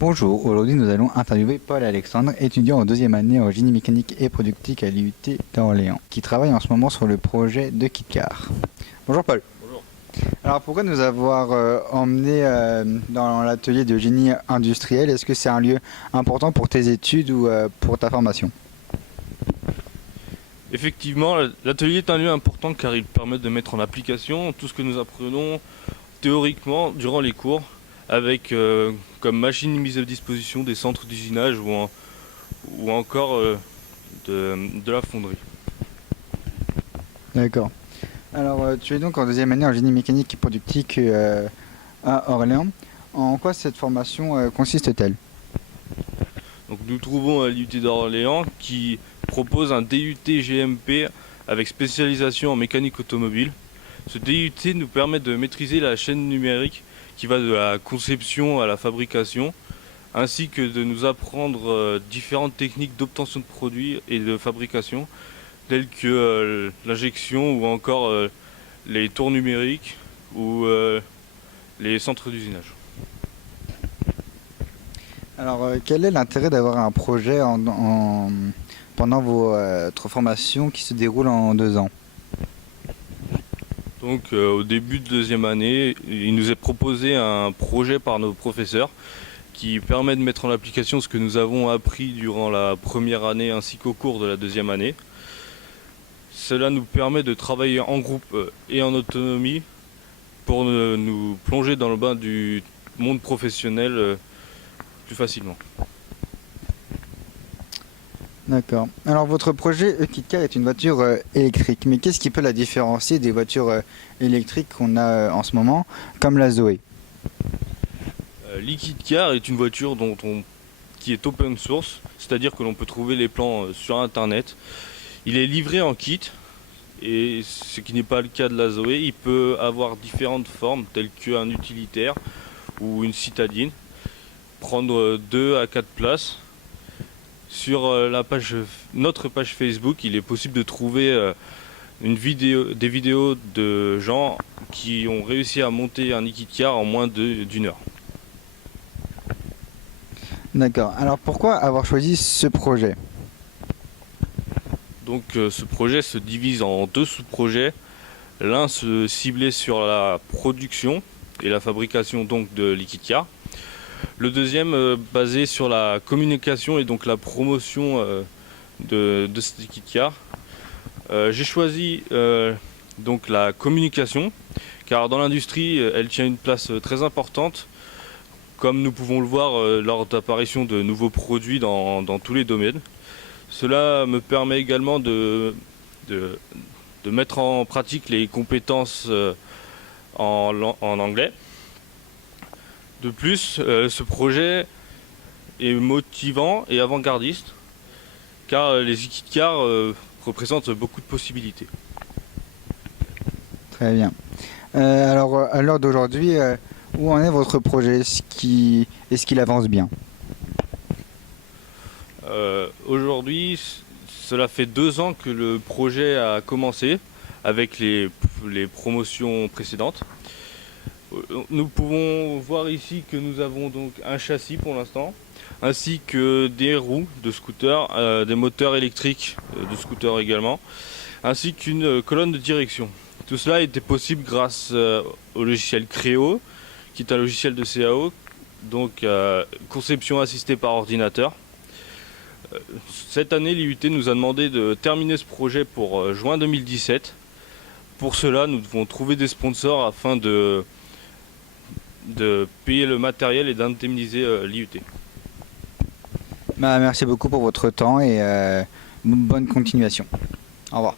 Bonjour, aujourd'hui nous allons interviewer Paul Alexandre, étudiant en deuxième année en génie mécanique et productique à l'IUT d'Orléans, qui travaille en ce moment sur le projet de KitKar. Bonjour Paul. Bonjour. Alors pourquoi nous avoir emmené dans l'atelier de génie industriel? Est-ce que c'est un lieu important pour tes études ou pour ta formation? Effectivement, l'atelier est un lieu important car il permet de mettre en application tout ce que nous apprenons théoriquement durant les cours, avec comme machine mise à disposition des centres d'usinage ou encore de la fonderie. D'accord. Alors tu es donc en deuxième année en génie mécanique et productique à Orléans. En quoi cette formation consiste-t-elle? Donc nous trouvons à l'IUT d'Orléans qui propose un DUT GMP avec spécialisation en mécanique automobile. Ce DUT nous permet de maîtriser la chaîne numérique qui va de la conception à la fabrication, ainsi que de nous apprendre différentes techniques d'obtention de produits et de fabrication, telles que l'injection ou encore les tours numériques ou les centres d'usinage. Alors quel est l'intérêt d'avoir un projet pendant votre formation qui se déroule en 2 ans? Donc au début de deuxième année, il nous est proposé un projet par nos professeurs qui permet de mettre en application ce que nous avons appris durant la première année ainsi qu'au cours de la deuxième année. Cela nous permet de travailler en groupe et en autonomie pour nous plonger dans le bain du monde professionnel plus facilement. D'accord. Alors votre projet KitKar est une voiture électrique, mais qu'est-ce qui peut la différencier des voitures électriques qu'on a en ce moment, comme la Zoé? l'e-KitKar est une voiture qui est open source, c'est-à-dire que l'on peut trouver les plans sur internet. Il est livré en kit, et ce qui n'est pas le cas de la Zoé. Il peut avoir différentes formes, telles qu'un utilitaire ou une citadine, prendre 2 à 4 places. Sur notre page Facebook, il est possible de trouver des vidéos de gens qui ont réussi à monter un e-KitKar en moins d'une heure. D'accord. Alors pourquoi avoir choisi ce projet? Donc ce projet se divise en 2 sous-projets. L'un se ciblait sur la production et la fabrication donc de l'e-KitKar. Le deuxième basé sur la communication et donc la promotion de ce KitKar. J'ai choisi donc la communication car dans l'industrie elle tient une place très importante, comme nous pouvons le voir lors d'apparition de nouveaux produits dans tous les domaines. Cela me permet également de mettre en pratique les compétences en anglais. De plus, ce projet est motivant et avant-gardiste car les e-KitKar représentent beaucoup de possibilités. Très bien. Alors à l'heure d'aujourd'hui, où en est votre projet? Est-ce qu'il avance bien? Aujourd'hui, cela fait 2 ans que le projet a commencé avec les promotions précédentes. Nous pouvons voir ici que nous avons donc un châssis pour l'instant, ainsi que des roues de scooter, des moteurs électriques de scooter également, ainsi qu'une colonne de direction. Tout cela a été possible grâce au logiciel Creo, qui est un logiciel de CAO, donc conception assistée par ordinateur. Cette année, l'IUT nous a demandé de terminer ce projet pour juin 2017. Pour cela, nous devons trouver des sponsors afin de payer le matériel et d'indemniser l'IUT. Merci beaucoup pour votre temps et bonne continuation. Au revoir.